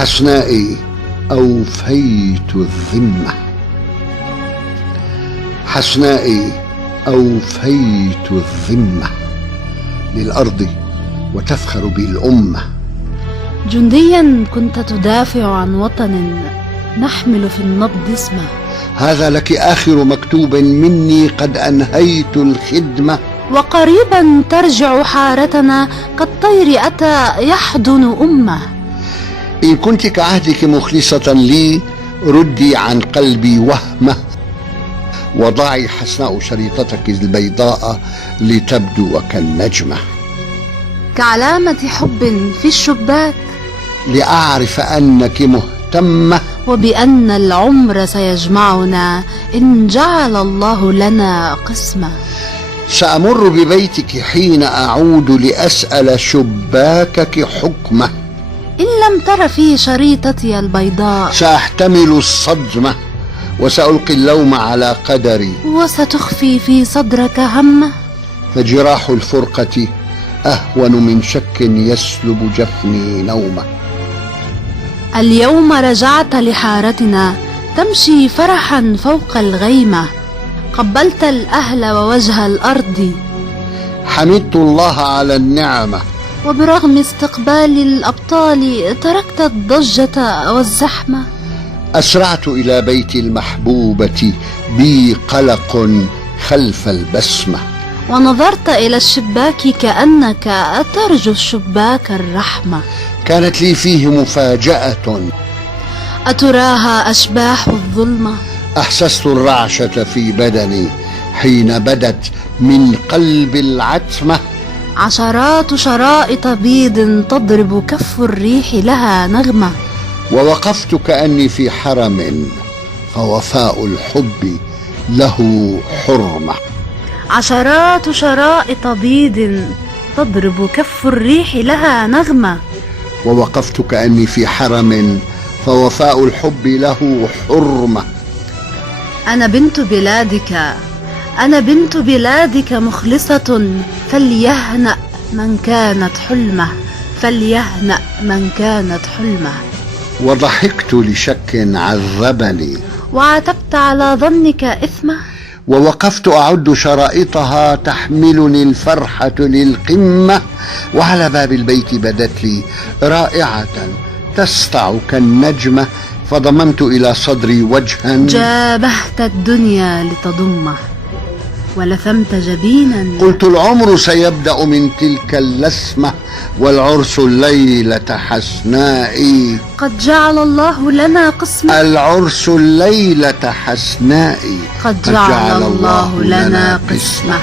حسنائي أوفيت الذمة، حسنائي أوفيت الذمة للأرض وتفخر بالأمة. جنديا كنت تدافع عن وطن نحمل في النبض اسمه. هذا لك آخر مكتوب مني، قد أنهيت الخدمة. وقريبا ترجع حارتنا كالطير أتى يحضن أمه. إن كنت كعهدك مخلصة لي ردي عن قلبي وهمه، وضعي حسناء شريطتك البيضاء لتبدو كالنجمة. كعلامة حب في الشباك لأعرف أنك مهتمة، وبأن العمر سيجمعنا إن جعل الله لنا قسمة. سأمر ببيتك حين أعود لأسأل شباكك حكمه. إن لم تر في شريطتي البيضاء سأحتمل الصدمة وسألقي اللوم على قدري، وستخفي في صدرك همه. فجراح الفرقة أهون من شك يسلب جفني نومه. اليوم رجعت لحارتنا تمشي فرحا فوق الغيمة. قبلت الأهل ووجه الأرض، حمدت الله على النعمة. وبرغم استقبال الأبطال تركت الضجة والزحمة. أسرعت إلى بيت المحبوبة بي قلق خلف البسمة. ونظرت إلى الشباك كأنك ترجو الشباك الرحمة. كانت لي فيه مفاجأة، أتراها أشباح الظلمة. أحسست الرعشة في بدني حين بدت من قلب العتمة. عشرات شرائط بيض تضرب كف الريح لها نغمة. ووقفت كأني في حرم، فوفاء الحب له حرمة. عشرات شرائط بيض تضرب كف الريح لها نغمة. ووقفت كأني في حرم، فوفاء الحب له حرمة. أنا بنت بلادك، أنا بنت بلادك مخلصة، فليهنأ من كانت حلمه، فليهنأ من كانت حلمه. وضحكت لشك عذبني، وعتبت على ظنك إثمه. ووقفت أعد شرائطها تحملني الفرحة للقمة. وعلى باب البيت بدت لي رائعة تسطع كالنجمة، فضممت إلى صدري وجها جابهت الدنيا لتضمه، ولثمت جبينا. قلت العمر سيبدأ من تلك اللثمة، والعرس الليلة حسنائي. قد جعل الله لنا قسمة. العرس الليلة حسنائي. قد جعل الله لنا قسمة.